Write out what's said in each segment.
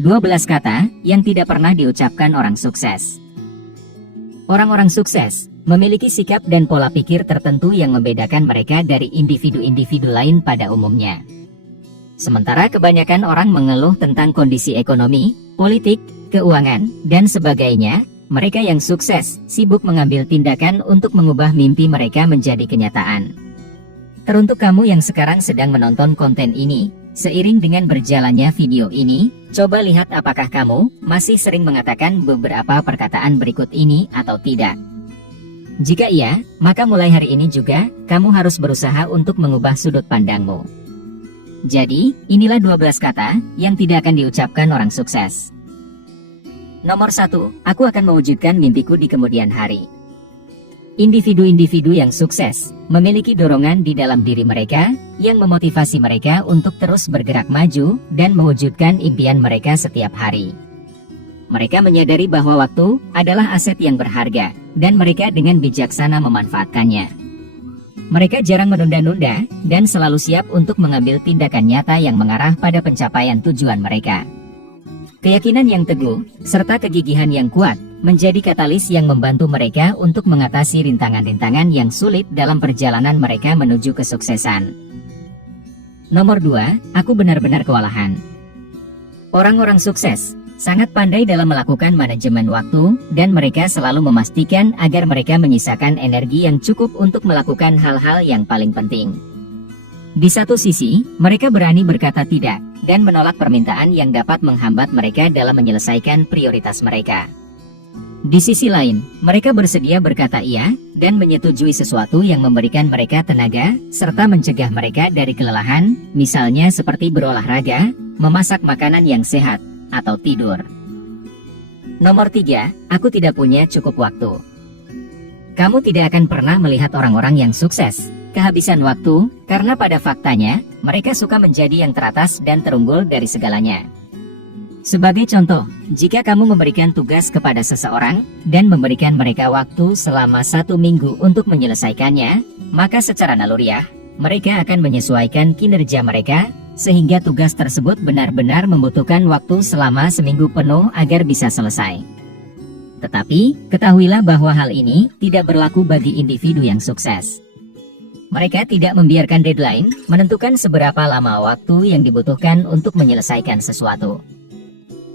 12 kata yang tidak pernah diucapkan orang sukses. Orang-orang sukses memiliki sikap dan pola pikir tertentu yang membedakan mereka dari individu-individu lain pada umumnya. Sementara kebanyakan orang mengeluh tentang kondisi ekonomi, politik, keuangan, dan sebagainya, mereka yang sukses sibuk mengambil tindakan untuk mengubah mimpi mereka menjadi kenyataan. Teruntuk kamu yang sekarang sedang menonton konten ini, seiring dengan berjalannya video ini, coba lihat apakah kamu masih sering mengatakan beberapa perkataan berikut ini atau tidak. Jika iya, maka mulai hari ini juga, kamu harus berusaha untuk mengubah sudut pandangmu. Jadi, inilah 12 kata yang tidak akan diucapkan orang sukses. Nomor 1, aku akan mewujudkan mimpiku di kemudian hari. Individu-individu yang sukses memiliki dorongan di dalam diri mereka yang memotivasi mereka untuk terus bergerak maju dan mewujudkan impian mereka setiap hari. Mereka menyadari bahwa waktu adalah aset yang berharga, dan mereka dengan bijaksana memanfaatkannya. Mereka jarang menunda-nunda, dan selalu siap untuk mengambil tindakan nyata yang mengarah pada pencapaian tujuan mereka. Keyakinan yang teguh, serta kegigihan yang kuat, menjadi katalis yang membantu mereka untuk mengatasi rintangan-rintangan yang sulit dalam perjalanan mereka menuju kesuksesan. Nomor 2, aku benar-benar kewalahan. Orang-orang sukses sangat pandai dalam melakukan manajemen waktu, dan mereka selalu memastikan agar mereka menyisakan energi yang cukup untuk melakukan hal-hal yang paling penting. Di satu sisi, mereka berani berkata tidak, dan menolak permintaan yang dapat menghambat mereka dalam menyelesaikan prioritas mereka. Di sisi lain, mereka bersedia berkata iya, dan menyetujui sesuatu yang memberikan mereka tenaga, serta mencegah mereka dari kelelahan, misalnya seperti berolahraga, memasak makanan yang sehat, atau tidur. Nomor 3, aku tidak punya cukup waktu. Kamu tidak akan pernah melihat orang-orang yang sukses kehabisan waktu, karena pada faktanya, mereka suka menjadi yang teratas dan terunggul dari segalanya. Sebagai contoh, jika kamu memberikan tugas kepada seseorang, dan memberikan mereka waktu selama 1 minggu untuk menyelesaikannya, maka secara naluriah, mereka akan menyesuaikan kinerja mereka, sehingga tugas tersebut benar-benar membutuhkan waktu selama 1 minggu penuh agar bisa selesai. Tetapi, ketahuilah bahwa hal ini tidak berlaku bagi individu yang sukses. Mereka tidak membiarkan deadline menentukan seberapa lama waktu yang dibutuhkan untuk menyelesaikan sesuatu.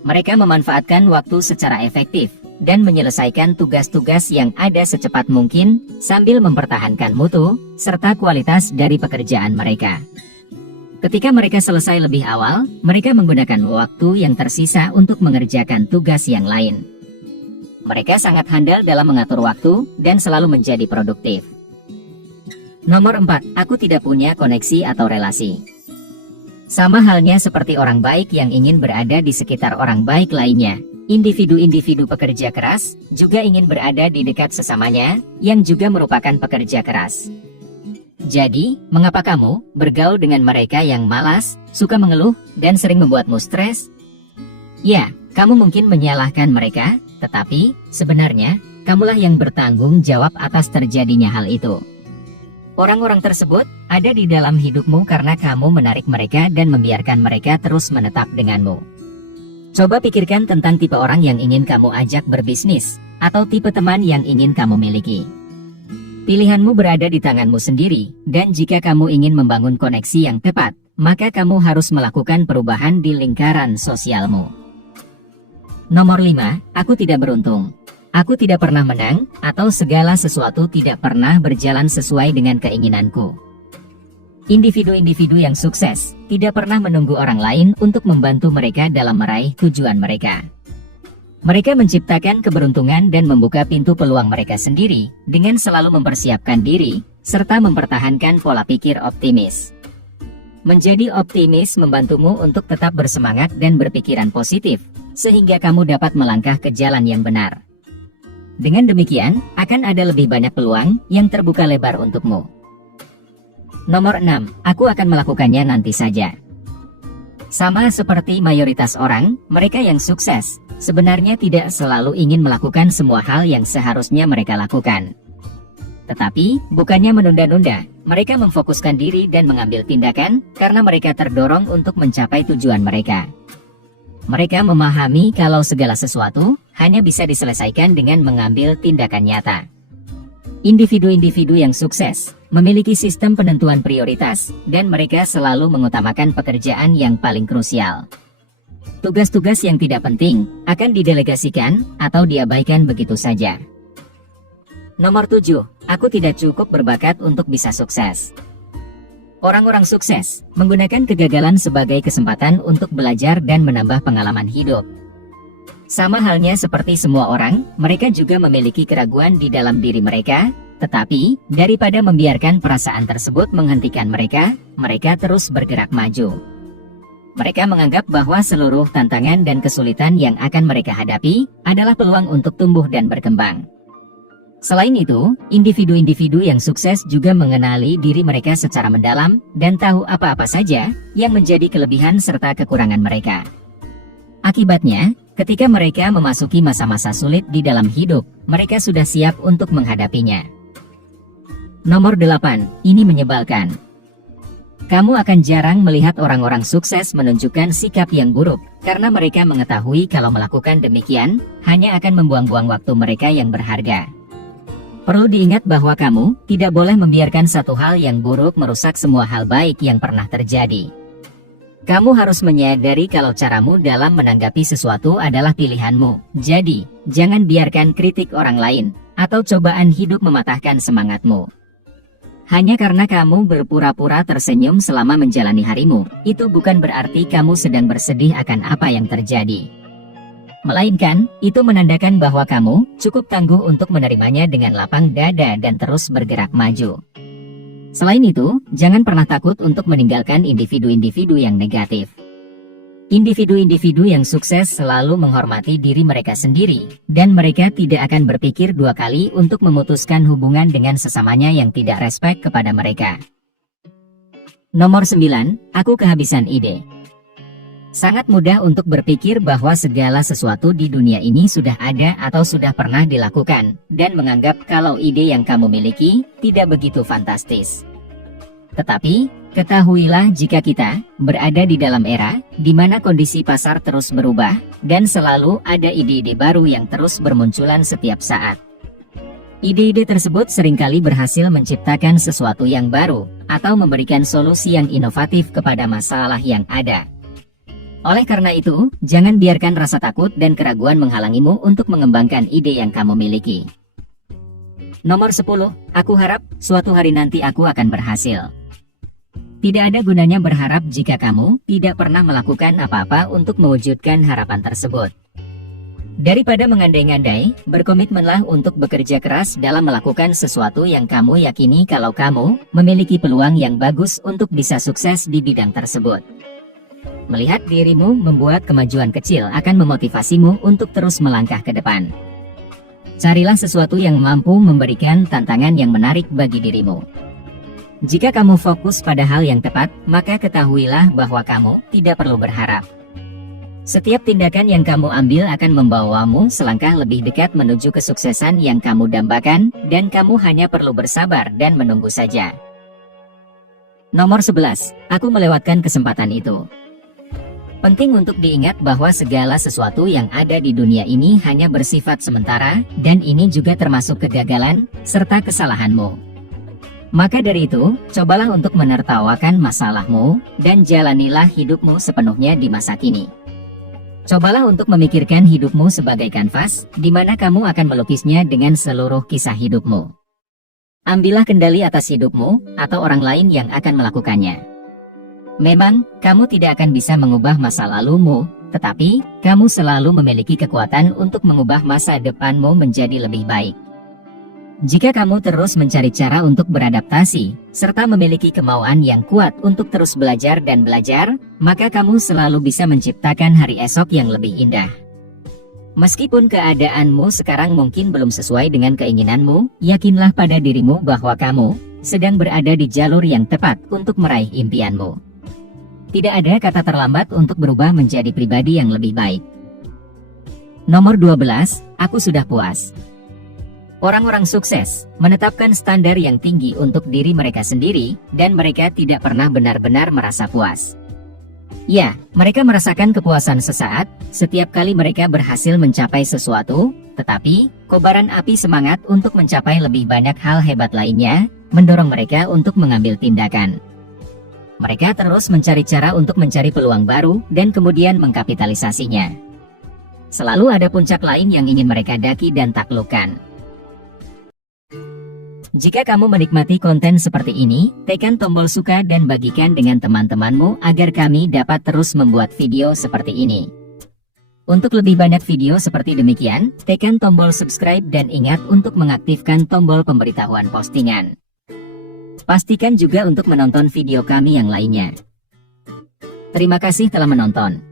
Mereka memanfaatkan waktu secara efektif, dan menyelesaikan tugas-tugas yang ada secepat mungkin, sambil mempertahankan mutu, serta kualitas dari pekerjaan mereka. Ketika mereka selesai lebih awal, mereka menggunakan waktu yang tersisa untuk mengerjakan tugas yang lain. Mereka sangat handal dalam mengatur waktu, dan selalu menjadi produktif. Nomor 4, aku tidak punya koneksi atau relasi. Sama halnya seperti orang baik yang ingin berada di sekitar orang baik lainnya, individu-individu pekerja keras juga ingin berada di dekat sesamanya, yang juga merupakan pekerja keras. Jadi, mengapa kamu bergaul dengan mereka yang malas, suka mengeluh, dan sering membuatmu stres? Ya, kamu mungkin menyalahkan mereka, tetapi sebenarnya kamulah yang bertanggung jawab atas terjadinya hal itu. Orang-orang tersebut ada di dalam hidupmu karena kamu menarik mereka dan membiarkan mereka terus menetap denganmu. Coba pikirkan tentang tipe orang yang ingin kamu ajak berbisnis, atau tipe teman yang ingin kamu miliki. Pilihanmu berada di tanganmu sendiri, dan jika kamu ingin membangun koneksi yang tepat, maka kamu harus melakukan perubahan di lingkaran sosialmu. Nomor 5, aku tidak beruntung. Aku tidak pernah menang, atau segala sesuatu tidak pernah berjalan sesuai dengan keinginanku. Individu-individu yang sukses tidak pernah menunggu orang lain untuk membantu mereka dalam meraih tujuan mereka. Mereka menciptakan keberuntungan dan membuka pintu peluang mereka sendiri dengan selalu mempersiapkan diri, serta mempertahankan pola pikir optimis. Menjadi optimis membantumu untuk tetap bersemangat dan berpikiran positif, sehingga kamu dapat melangkah ke jalan yang benar. Dengan demikian, akan ada lebih banyak peluang yang terbuka lebar untukmu. Nomor 6, aku akan melakukannya nanti saja. Sama seperti mayoritas orang, mereka yang sukses sebenarnya tidak selalu ingin melakukan semua hal yang seharusnya mereka lakukan. Tetapi, bukannya menunda-nunda, mereka memfokuskan diri dan mengambil tindakan karena mereka terdorong untuk mencapai tujuan mereka. Mereka memahami kalau segala sesuatu hanya bisa diselesaikan dengan mengambil tindakan nyata. Individu-individu yang sukses memiliki sistem penentuan prioritas, dan mereka selalu mengutamakan pekerjaan yang paling krusial. Tugas-tugas yang tidak penting akan didelegasikan atau diabaikan begitu saja. Nomor 7, aku tidak cukup berbakat untuk bisa sukses. Orang-orang sukses menggunakan kegagalan sebagai kesempatan untuk belajar dan menambah pengalaman hidup. Sama halnya seperti semua orang, mereka juga memiliki keraguan di dalam diri mereka, tetapi daripada membiarkan perasaan tersebut menghentikan mereka, mereka terus bergerak maju. Mereka menganggap bahwa seluruh tantangan dan kesulitan yang akan mereka hadapi adalah peluang untuk tumbuh dan berkembang. Selain itu, individu-individu yang sukses juga mengenali diri mereka secara mendalam dan tahu apa-apa saja yang menjadi kelebihan serta kekurangan mereka. Akibatnya, ketika mereka memasuki masa-masa sulit di dalam hidup, mereka sudah siap untuk menghadapinya. Nomor 8, ini menyebalkan. Kamu akan jarang melihat orang-orang sukses menunjukkan sikap yang buruk, karena mereka mengetahui kalau melakukan demikian hanya akan membuang-buang waktu mereka yang berharga. Perlu diingat bahwa kamu tidak boleh membiarkan satu hal yang buruk merusak semua hal baik yang pernah terjadi. Kamu harus menyadari kalau caramu dalam menanggapi sesuatu adalah pilihanmu. Jadi, jangan biarkan kritik orang lain atau cobaan hidup mematahkan semangatmu. Hanya karena kamu berpura-pura tersenyum selama menjalani harimu, itu bukan berarti kamu sedang bersedih akan apa yang terjadi. Melainkan, itu menandakan bahwa kamu cukup tangguh untuk menerimanya dengan lapang dada dan terus bergerak maju. Selain itu, jangan pernah takut untuk meninggalkan individu-individu yang negatif. Individu-individu yang sukses selalu menghormati diri mereka sendiri, dan mereka tidak akan berpikir dua kali untuk memutuskan hubungan dengan sesamanya yang tidak respek kepada mereka. Nomor 9, aku kehabisan ide. Sangat mudah untuk berpikir bahwa segala sesuatu di dunia ini sudah ada atau sudah pernah dilakukan, dan menganggap kalau ide yang kamu miliki tidak begitu fantastis. Tetapi, ketahuilah jika kita berada di dalam era di mana kondisi pasar terus berubah, dan selalu ada ide-ide baru yang terus bermunculan setiap saat. Ide-ide tersebut seringkali berhasil menciptakan sesuatu yang baru, atau memberikan solusi yang inovatif kepada masalah yang ada. Oleh karena itu, jangan biarkan rasa takut dan keraguan menghalangimu untuk mengembangkan ide yang kamu miliki. Nomor 10, aku harap suatu hari nanti aku akan berhasil. Tidak ada gunanya berharap jika kamu tidak pernah melakukan apa-apa untuk mewujudkan harapan tersebut. Daripada mengandai-ngandai, berkomitmenlah untuk bekerja keras dalam melakukan sesuatu yang kamu yakini kalau kamu memiliki peluang yang bagus untuk bisa sukses di bidang tersebut. Melihat dirimu membuat kemajuan kecil akan memotivasimu untuk terus melangkah ke depan. Carilah sesuatu yang mampu memberikan tantangan yang menarik bagi dirimu. Jika kamu fokus pada hal yang tepat, maka ketahuilah bahwa kamu tidak perlu berharap. Setiap tindakan yang kamu ambil akan membawamu selangkah lebih dekat menuju kesuksesan yang kamu dambakan, dan kamu hanya perlu bersabar dan menunggu saja. Nomor 11, aku melewatkan kesempatan itu. Penting untuk diingat bahwa segala sesuatu yang ada di dunia ini hanya bersifat sementara, dan ini juga termasuk kegagalan serta kesalahanmu. Maka dari itu, cobalah untuk menertawakan masalahmu, dan jalanilah hidupmu sepenuhnya di masa kini. Cobalah untuk memikirkan hidupmu sebagai kanvas, di mana kamu akan melukisnya dengan seluruh kisah hidupmu. Ambillah kendali atas hidupmu, atau orang lain yang akan melakukannya. Memang, kamu tidak akan bisa mengubah masa lalumu, tetapi kamu selalu memiliki kekuatan untuk mengubah masa depanmu menjadi lebih baik. Jika kamu terus mencari cara untuk beradaptasi, serta memiliki kemauan yang kuat untuk terus belajar dan belajar, maka kamu selalu bisa menciptakan hari esok yang lebih indah. Meskipun keadaanmu sekarang mungkin belum sesuai dengan keinginanmu, yakinlah pada dirimu bahwa kamu sedang berada di jalur yang tepat untuk meraih impianmu. Tidak ada kata terlambat untuk berubah menjadi pribadi yang lebih baik. Nomor 12, aku sudah puas. Orang-orang sukses menetapkan standar yang tinggi untuk diri mereka sendiri, dan mereka tidak pernah benar-benar merasa puas. Ya, mereka merasakan kepuasan sesaat setiap kali mereka berhasil mencapai sesuatu, tetapi kobaran api semangat untuk mencapai lebih banyak hal hebat lainnya mendorong mereka untuk mengambil tindakan. Mereka terus mencari cara untuk mencari peluang baru dan kemudian mengkapitalisasinya. Selalu ada puncak lain yang ingin mereka daki dan taklukkan. Jika kamu menikmati konten seperti ini, tekan tombol suka dan bagikan dengan teman-temanmu agar kami dapat terus membuat video seperti ini. Untuk lebih banyak video seperti demikian, tekan tombol subscribe dan ingat untuk mengaktifkan tombol pemberitahuan postingan. Pastikan juga untuk menonton video kami yang lainnya. Terima kasih telah menonton.